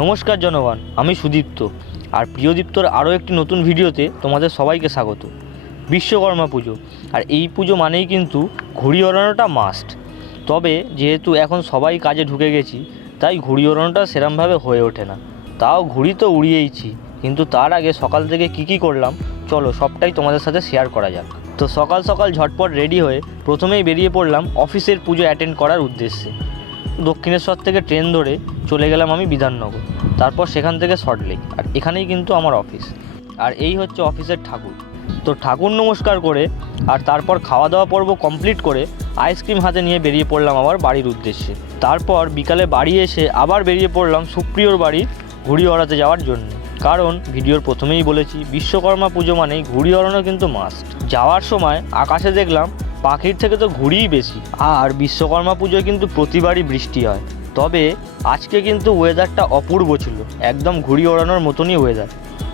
নমস্কার জনগণ, আমি সুদীপ্ত। আর প্রিয়দীপ্তর আরও একটি নতুন ভিডিওতে তোমাদের সবাইকে স্বাগত। বিশ্বকর্মা পুজো, আর এই পুজো মানেই কিন্তু ঘুড়ি ওড়ানোটা মাস্ট। তবে যেহেতু এখন সবাই কাজে ঢুকে গেছি, তাই ঘুড়ি ওড়ানোটা সেরমভাবে হয়ে ওঠে না। তাও ঘুড়ি তো উড়িয়েইছি, কিন্তু তার আগে সকাল থেকে কী করলাম চলো সবটাই তোমাদের সাথে শেয়ার করা যাক। তো সকাল সকাল ঝটপট রেডি হয়ে প্রথমেই বেরিয়ে পড়লাম অফিসের পুজো অ্যাটেন্ড করার উদ্দেশ্যে। দক্ষিণেশ্বর থেকে ট্রেন ধরে চলে গেলাম আমি বিধাননগর, তারপর সেখান থেকে সল্টলেক, আর এখানেই কিন্তু আমার অফিস। আর এই হচ্ছে অফিসের ঠাকুর। তো ঠাকুর নমস্কার করে আর তারপর খাওয়া দাওয়া পর্ব কমপ্লিট করে আইসক্রিম হাতে নিয়ে বেরিয়ে পড়লাম আবার বাড়ির উদ্দেশ্যে। তারপর বিকালে বাড়ি এসে আবার বেরিয়ে পড়লাম সুপ্রিয়র বাড়ি ঘুড়ি ওড়াতে যাওয়ার জন্য। কারণ ভিডিওর প্রথমেই বলেছি, বিশ্বকর্মা পুজো মানেই ঘুড়ি ওড়ানো কিন্তু মাস্ট। যাওয়ার সময় আকাশে দেখলাম পাখির থেকে তো ঘুড়িই বেশি। আর বিশ্বকর্মা পুজোয় কিন্তু প্রতিবারই বৃষ্টি হয়, তবে আজকে কিন্তু ওয়েদারটা অপূর্ব ছিল, একদম ঘুড়ি ওড়ানোর মতনই ওয়েদার।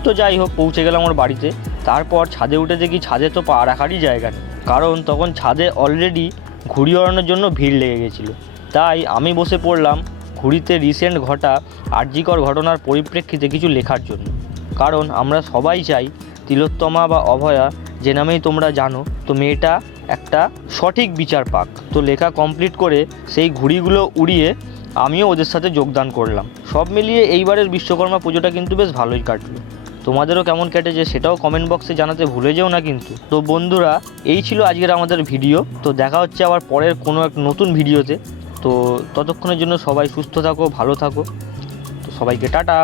তো যাই হোক, পৌঁছে গেলাম আমার বাড়িতে। তারপর ছাদে উঠে দেখি ছাদে তো পা রাখারই জায়গা নেই, কারণ তখন ছাদে অলরেডি ঘুড়ি ওড়ানোর জন্য ভিড় লেগে গেছিলো। তাই আমি বসে পড়লাম ঘুড়িতে রিসেন্ট ঘটা আরজিকর ঘটনার পরিপ্রেক্ষিতে কিছু লেখার জন্য। কারণ আমরা সবাই চাই তিলোত্তমা বা অভয়া, যে নামেই তোমরা জানো, তো মেয়েটা একটা সঠিক বিচার পাক। তো লেখা কমপ্লিট করে সেই ঘুড়িগুলো উড়িয়ে আমিও ওদের সাথে যোগদান করলাম। সব মিলিয়ে এইবারের বিশ্বকর্মা পুজোটা কিন্তু বেশ ভালোই কাটলো। তোমাদেরও কেমন কেটেছে সেটাও কমেন্ট বক্সে জানাতে ভুলে যেও না কিন্তু। তো বন্ধুরা, এই ছিল আজকের আমাদের ভিডিও। তো দেখা হচ্ছে আবার পরের কোনো এক নতুন ভিডিওতে। তো ততক্ষণের জন্য সবাই সুস্থ থাকো, ভালো থাকো। তো সবাইকে টাটা।